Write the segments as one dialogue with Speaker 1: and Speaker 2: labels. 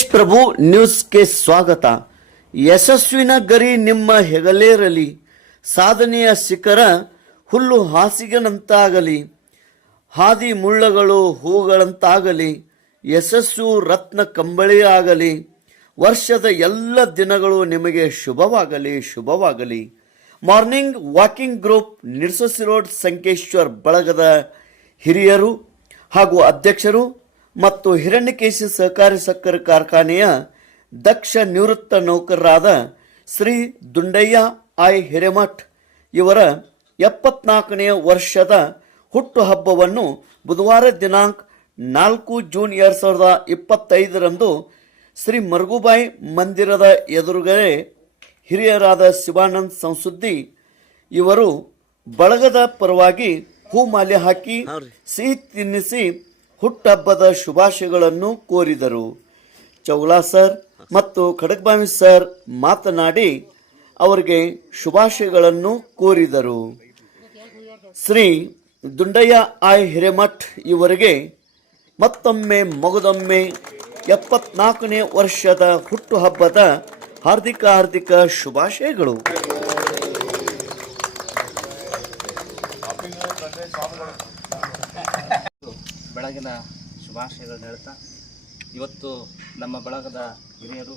Speaker 1: ಪ್ರಭು ನ್ಯೂಸ್ಗೆ ಸ್ವಾಗತ. ಯಶಸ್ವಿನ ಗರಿ ನಿಮ್ಮ ಹೆಗಲೇರಲಿ. ಸಾಧನೆಯ ಶಿಖರ ಹುಲ್ಲು ಹಾಸಿಗೆನಂತಾಗಲಿ. ಹಾದಿ ಮುಳ್ಳಗಳು ಹೂಗಳಂತಾಗಲಿ. ಯಶಸ್ಸು ರತ್ನ ಕಂಬಳಿಯಾಗಲಿ ವರ್ಷದ ಎಲ್ಲ ದಿನಗಳು ನಿಮಗೆ ಶುಭವಾಗಲಿ ಶುಭವಾಗಲಿ. ಮಾರ್ನಿಂಗ್ ವಾಕಿಂಗ್ ಗ್ರೂಪ್ ನಿರ್ಸಸಿ ರೋಡ್ ಸಂಕೇಶ್ವರ್ ಬಳಗದ ಹಿರಿಯರು ಹಾಗೂ ಅಧ್ಯಕ್ಷರು ಮತ್ತು ಹಿರಣ್ಯಕೇಶಿ ಸಹಕಾರಿ ಸಕ್ಕರೆ ಕಾರ್ಖಾನೆಯ ದಕ್ಷ ನಿವೃತ್ತ ನೌಕರರಾದ ಶ್ರೀ ದುಂಡಯ್ಯ ಐ ಹಿರೇಮಠ್ ಇವರ ಎಪ್ಪತ್ನಾಲ್ಕನೆಯ ವರ್ಷದ ಹುಟ್ಟುಹಬ್ಬವನ್ನು ಬುಧವಾರ ದಿನಾಂಕ ನಾಲ್ಕು ಜೂನ್ ಎರಡು ಸಾವಿರದ ಇಪ್ಪತ್ತೈದರಂದು ಶ್ರೀ ಮರ್ಗುಬಾಯಿ ಮಂದಿರದ ಎದುರುಗಡೆ ಹಿರಿಯರಾದ ಶಿವಾನಂದ್ ಸಂಸುದ್ದಿ ಇವರು ಬಳಗದ ಪರವಾಗಿ ಹೂಮಾಲೆ ಹಾಕಿ ಸಿಹಿ ತಿನ್ನಿಸಿ ಹುಟ್ಟಹಬ್ಬದ ಶುಭಾಶಯಗಳನ್ನು ಕೋರಿದರು. ಚೌಲಾ ಸರ್ ಮತ್ತು ಖಡಕ್ಬಾವಿ ಸರ್ ಮಾತನಾಡಿ ಅವರಿಗೆ ಶುಭಾಶಯಗಳನ್ನು ಕೋರಿದರು. ಶ್ರೀ ದುಂಡಯ್ಯ ಆಯ್ ಹಿರೇಮಠ್ ಇವರಿಗೆ ಮತ್ತೊಮ್ಮೆ ಮಗದೊಮ್ಮೆ ಎಪ್ಪತ್ನಾಲ್ಕನೇ ವರ್ಷದ ಹುಟ್ಟುಹಬ್ಬದ ಹಾರ್ದಿಕ ಹಾರ್ದಿಕ ಶುಭಾಶಯಗಳು.
Speaker 2: ಬೆಳಗಿನ ಶುಭಾಶಯಗಳನ್ನು ಹೇಳ್ತಾ, ಇವತ್ತು ನಮ್ಮ ಬಳಗದ ಹಿರಿಯರು,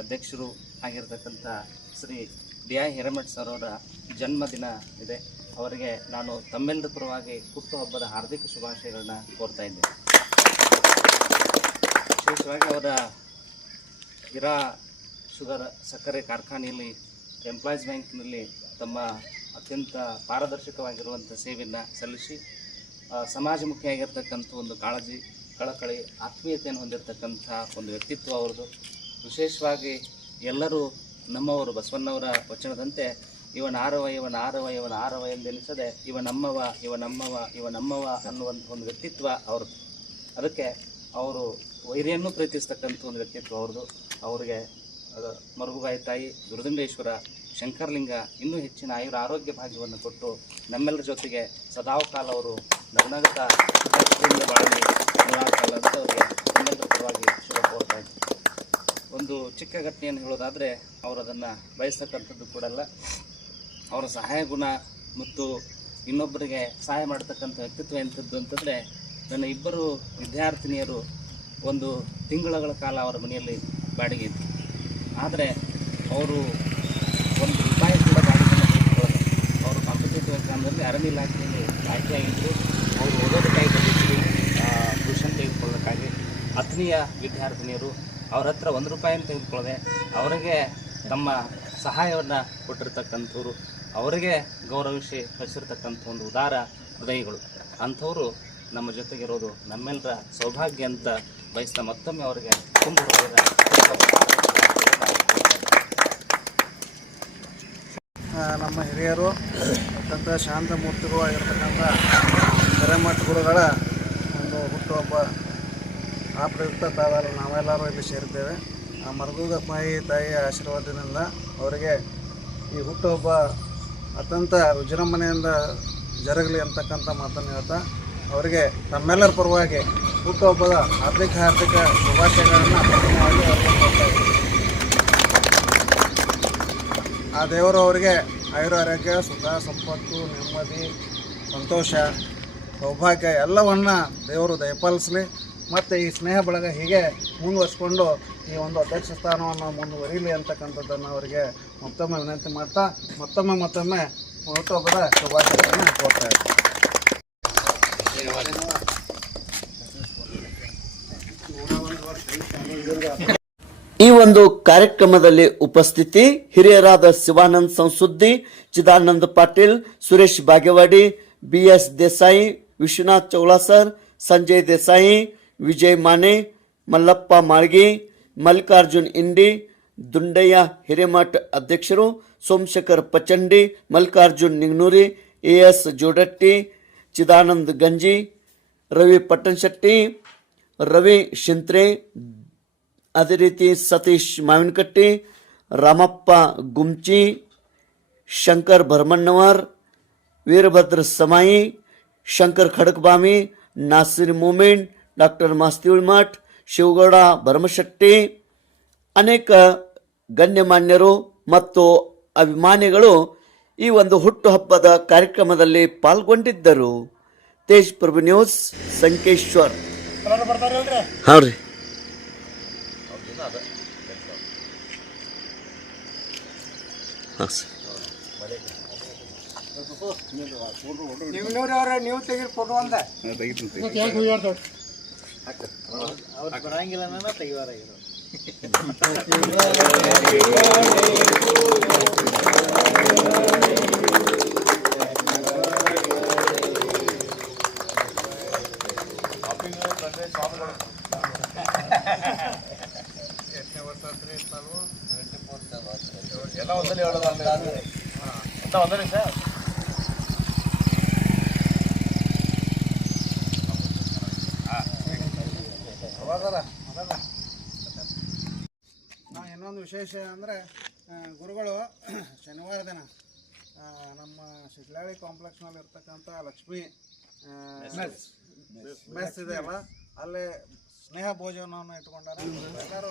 Speaker 2: ಅಧ್ಯಕ್ಷರು ಆಗಿರ್ತಕ್ಕಂಥ Shri D I Hiremath sir ಅವರ ಜನ್ಮದಿನ ಇದೆ. ಅವರಿಗೆ ನಾನು ತಮ್ಮೆಲ್ಲರ ಪರವಾಗಿ ಹುಟ್ಟುಹಬ್ಬದ ಹಾರ್ದಿಕ ಶುಭಾಶಯಗಳನ್ನ ಕೋರ್ತಾ ಇದ್ದೇನೆ. ವಿಶೇಷವಾಗಿ ಅವರ ಹಿರಾ ಶುಗರ್ ಸಕ್ಕರೆ ಕಾರ್ಖಾನೆಯಲ್ಲಿ, ಎಂಪ್ಲಾಯೀಸ್ ಬ್ಯಾಂಕ್ನಲ್ಲಿ ತಮ್ಮ ಅತ್ಯಂತ ಪಾರದರ್ಶಕವಾಗಿರುವಂಥ ಸೇವೆಯನ್ನು ಸಲ್ಲಿಸಿ ಸಮಾಜಮುಖಿಯಾಗಿರ್ತಕ್ಕಂಥ ಒಂದು ಕಾಳಜಿ, ಕಳಕಳಿ, ಆತ್ಮೀಯತೆಯನ್ನು ಹೊಂದಿರತಕ್ಕಂಥ ಒಂದು ವ್ಯಕ್ತಿತ್ವ ಅವ್ರದ್ದು. ವಿಶೇಷವಾಗಿ ಎಲ್ಲರೂ ನಮ್ಮವರು ಬಸವಣ್ಣವರ ವಚನದಂತೆ ಇವನ ಆರವ ಇವನ ಆರವ ಇವನ ಆರವ ಎಂದೆನಿಸದೆ ಇವ ನಮ್ಮವ ಇವ ನಮ್ಮವ ಇವ ನಮ್ಮವ ಅನ್ನುವಂಥ ಒಂದು ವ್ಯಕ್ತಿತ್ವ ಅವ್ರದ್ದು. ಅದಕ್ಕೆ ಅವರು ವೈರಿಯನ್ನು ಪ್ರೀತಿಸ್ತಕ್ಕಂಥ ಒಂದು ವ್ಯಕ್ತಿತ್ವ ಅವ್ರದ್ದು. ಅವರಿಗೆ ಮರುಗುಗಾಯಿ ತಾಯಿ ದುರ್ದಂಡೇಶ್ವರ ಶಂಕರಲಿಂಗ ಇನ್ನೂ ಹೆಚ್ಚಿನ ಆಯುರ ಆರೋಗ್ಯ ಭಾಗ್ಯವನ್ನು ಕೊಟ್ಟು ನಮ್ಮೆಲ್ಲರ ಜೊತೆಗೆ ಸದಾವಕಾಲ ಅವರು ನವನಗತ ಬಾಳಿ ಬಾಳಲಿ ನೂರಾರು ಕಾಲ ಅಂತ ಅವರಿಗೆ ನಮ್ಮೆಲ್ಲರ ಪರವಾಗಿ ಶುಭ ಕೋರ್ತಾ ಒಂದು ಚಿಕ್ಕ ಘಟನೆಯನ್ನು ಹೇಳೋದಾದರೆ ಅವರು ಅದನ್ನು ಬಯಸ್ತಕ್ಕಂಥದ್ದು ಕೂಡಲ್ಲ ಅವರ ಸಹಾಯ ಗುಣ ಮತ್ತು ಇನ್ನೊಬ್ಬರಿಗೆ ಸಹಾಯ ಮಾಡತಕ್ಕಂಥ ವ್ಯಕ್ತಿತ್ವ ಎಂಥದ್ದು ಅಂತಂದರೆ ನನ್ನ ಇಬ್ಬರು ವಿದ್ಯಾರ್ಥಿನಿಯರು ಒಂದು ತಿಂಗಳ ಕಾಲ ಅವರ ಮನೆಯಲ್ಲಿ ಬಾಡಿಗೆ ಇತ್ತು. ಆದರೆ ಅವರು ಒಂದು ರೂಪಾಯಿ ಕೂಡ ಬಾಡಿಗೆ ಅವರು ಕಾಂಪಿಟೇಟಿವ್ ಎಕ್ಸಾಮ್ನಲ್ಲಿ ಅರಣ್ಯ ಇಲಾಖೆಯಲ್ಲಿ ಆಯ್ಕೆಯಾಗಿದ್ದು ಹತ್ತನೆಯ ವಿದ್ಯಾರ್ಥಿನಿಯರು, ಅವ್ರ ಹತ್ರ ಒಂದು ರೂಪಾಯಿಯನ್ನು ತೆಗೆದುಕೊಳ್ಳದೆ ಅವರಿಗೆ ತಮ್ಮ ಸಹಾಯವನ್ನು ಕೊಟ್ಟಿರ್ತಕ್ಕಂಥವ್ರು, ಅವರಿಗೆ ಗೌರವಿಸಿ ಹಚ್ಚಿರ್ತಕ್ಕಂಥ ಒಂದು ಉದಾರ ಹೃದಯಗಳು. ಅಂಥವರು ನಮ್ಮ ಜೊತೆಗಿರೋದು ನಮ್ಮೆಲ್ಲರ ಸೌಭಾಗ್ಯ ಅಂತ ಬಯಸ್ತಾ ಮತ್ತೊಮ್ಮೆ ಅವರಿಗೆ ತುಂಬ
Speaker 3: ನಮ್ಮ ಹಿರಿಯರು, ಅತ್ಯಂತ ಶಾಂತ ಮೂರ್ತಿಗಳು ಆಗಿರ್ತಕ್ಕಂಥ ಹಿರೇಮಠ ಗುರುಗಳ ಒಂದು ಹುಟ್ಟುಹಬ್ಬ. ಆ ಪ್ರಯುಕ್ತ ತಾವೆಲ್ಲ ನಾವೆಲ್ಲರೂ ಇಲ್ಲಿ ಸೇರಿದ್ದೇವೆ. ಆ ಮರಗುಗ ಮಾಯಿ ತಾಯಿಯ ಆಶೀರ್ವಾದದಿಂದ ಅವರಿಗೆ ಈ ಹುಟ್ಟುಹಬ್ಬ ಅತ್ಯಂತ ವಿಜೃಂಭಣೆಯಿಂದ ಜರುಗಲಿ ಅಂತಕ್ಕಂಥ ಮಾತನ್ನು ಹೇಳ್ತಾ, ಅವರಿಗೆ ತಮ್ಮೆಲ್ಲರ ಪರವಾಗಿ ಹುಟ್ಟುಹಬ್ಬದ ಆರ್ಥಿಕ ಆರ್ಥಿಕ ಶುಭಾಶಯಗಳನ್ನು ಪ್ರಥಮವಾಗಿ ಆ ದೇವರು ಅವರಿಗೆ ಆಯುರ ಆರೋಗ್ಯ, ಸುಖ, ಸಂಪತ್ತು, ನೆಮ್ಮದಿ, ಸಂತೋಷ, ಸೌಭಾಗ್ಯ ಎಲ್ಲವನ್ನ ದೇವರು ದಯಪಾಲಿಸಲಿ. ಮತ್ತು ಈ ಸ್ನೇಹ ಬಳಗ ಹೀಗೆ ಮುಂದುವರಿಸ್ಕೊಂಡು ಈ ಒಂದು ಅಧ್ಯಕ್ಷ ಸ್ಥಾನವನ್ನು ಮುಂದುವರಿಲಿ ಅಂತಕ್ಕಂಥದ್ದನ್ನು ಅವರಿಗೆ ಮತ್ತೊಮ್ಮೆ ವಿನಂತಿ ಮಾಡ್ತಾ, ಮತ್ತೊಮ್ಮೆ ಮತ್ತೊಮ್ಮೆ ಹುಟ್ಟುಹಬ್ಬದ ಶುಭಾಶಯಗಳನ್ನು ಕೋರ್ತಾ
Speaker 1: ಈ ಒಂದು ಕಾರ್ಯಕ್ರಮದಲ್ಲಿ ಉಪಸ್ಥಿತಿ ಹಿರಿಯರಾದ ಶಿವಾನಂದ್ ಸಂಸುದ್ದಿ, ಚಿದಾನಂದ ಪಾಟೀಲ್, ಸುರೇಶ್ ಬಾಗೇವಾಡಿ ಬಿ ಎಸ್ ದೇಸಾಯಿ, ವಿಶ್ವನಾಥ್ ಚೌಳಾಸರ್, ಸಂಜಯ್ ದೇಸಾಯಿ ವಿಜಯ್ ಮಾನೆ ಮಲ್ಲಪ್ಪ ಮಾಳ್ಗಿ ಮಲ್ಲಿಕಾರ್ಜುನ್ ಇಂಡಿ ದುಂಡಯ್ಯ ಹಿರೇಮಠ್ ಅಧ್ಯಕ್ಷರು ಸೋಮಶೇಖರ್ ಪಚಂಡಿ ಮಲ್ಲಿಕಾರ್ಜುನ್ ನಿಂಗ್ನೂರಿ ಎ ಎಸ್ ಜೋಡಟ್ಟಿ ಚಿದಾನಂದ್ ಗಂಜಿ ರವಿ ಪಟ್ಟಣಶೆಟ್ಟಿ ರವಿ ಶಿಂತ್ರೆ ಅದೇ ರೀತಿ ಸತೀಶ್ ಮಾವಿನಕಟ್ಟಿ ರಾಮಪ್ಪ ಗುಮ್ಚಿ ಶಂಕರ್ ಭರಮಣ್ಣವರ್ ವೀರಭದ್ರ ಸಮಾಯಿ ಶಂಕರ್ ಖಡಕ್ಬಾಮಿ ನಾಸಿರ್ ಮೂಮೆಂಟ್ ಡಾಕ್ಟರ್ ಮಾಸ್ತಿউল ಮಠ್ ಶಿವಗೌಡ ಭರಮಶೆಟ್ಟಿ ಅನೇಕ ಗಣ್ಯಮಾನ್ಯರು ಮತ್ತು ಅಭಿಮಾನಿಗಳು ಈ ಒಂದು ಹುಟ್ಟುಹಬ್ಬದ ಕಾರ್ಯಕ್ರಮದಲ್ಲಿ ಪಾಲ್ಗೊಂಡಿದ್ದರು. ತೇಜ್ ಪ್ರಭು ನ್ಯೂಸ್ ಸಂಕೇಶ್ವರ್. ಹಾಂ ರೀ ಹಾಂ ಸರ್.
Speaker 4: ನೀವು ನೋಡಿ ಅವ್ರ ನೀವು ತೆಗಿರಿ ಫೋಟೋ ಅಂದ. ಅವ್ರು ಬರಂಗಿಲ್ಲ ನನ್ನ ತೆಗಿವಾರಾಗಿರು
Speaker 3: ಅವಾಗದ ವಿಶೇಷ ಅಂದರೆ ಗುರುಗಳು ಶನಿವಾರ ದಿನ ನಮ್ಮ ಶಿಡ್ಲಾಳಿ ಕಾಂಪ್ಲೆಕ್ಸ್ನಲ್ಲಿ ಇರ್ತಕ್ಕಂಥ ಲಕ್ಷ್ಮೀ ಮೆಸ್ ಇದೆ ಅಲ್ಲ ಅಲ್ಲೇ ಸ್ನೇಹ ಭೋಜನವನ್ನು ಇಟ್ಕೊಂಡಾರೆ. ಎಲ್ಲರೂ